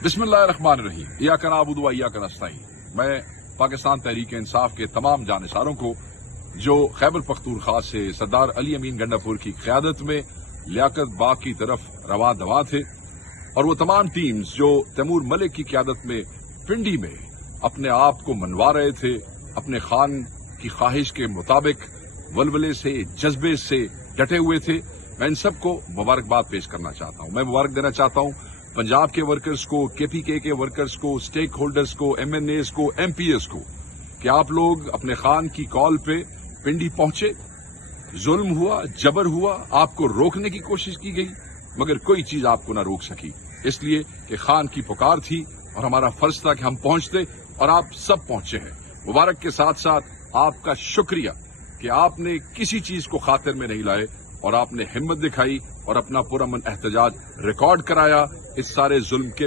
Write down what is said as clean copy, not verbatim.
बिस्मिल्लाहिर्रहमानिर्रहीम। इय्याका नअबुदु व इय्याका नस्तईन। मैं पाकिस्तान तहरीक इंसाफ के तमाम जानिसारों को जो खैबर पख्तूनख्वा से सरदार अली अमीन गंडापुर की क़यादत में लियाकत बाग की तरफ रवां दवा थे और वो तमाम टीम्स जो तैमूर मलिक की क़यादत में पिंडी में अपने आप को मनवा रहे थे, अपने खान की ख्वाहिश के मुताबिक वलवले से जज्बे से डटे हुए थे, मैं इन सबको मुबारकबाद पेश करना चाहता हूं। मैं मुबारक देना चाहता हूं पंजाब के वर्कर्स को, केपीके के वर्कर्स को, स्टेक होल्डर्स को, एमएनएस को, एमपीएस को कि आप लोग अपने खान की कॉल पे पिंडी पहुंचे। जुल्म हुआ, जबर हुआ, आपको रोकने की कोशिश की गई मगर कोई चीज आपको ना रोक सकी, इसलिए कि खान की पुकार थी और हमारा फर्ज था कि हम पहुंचते और आप सब पहुंचे हैं। मुबारक के साथ साथ आपका शुक्रिया कि आपने किसी चीज को खातिर में नहीं लाए और आपने हिम्मत दिखाई और अपना पुरअमन एहतजाज रिकॉर्ड कराया इस सारे जुल्म के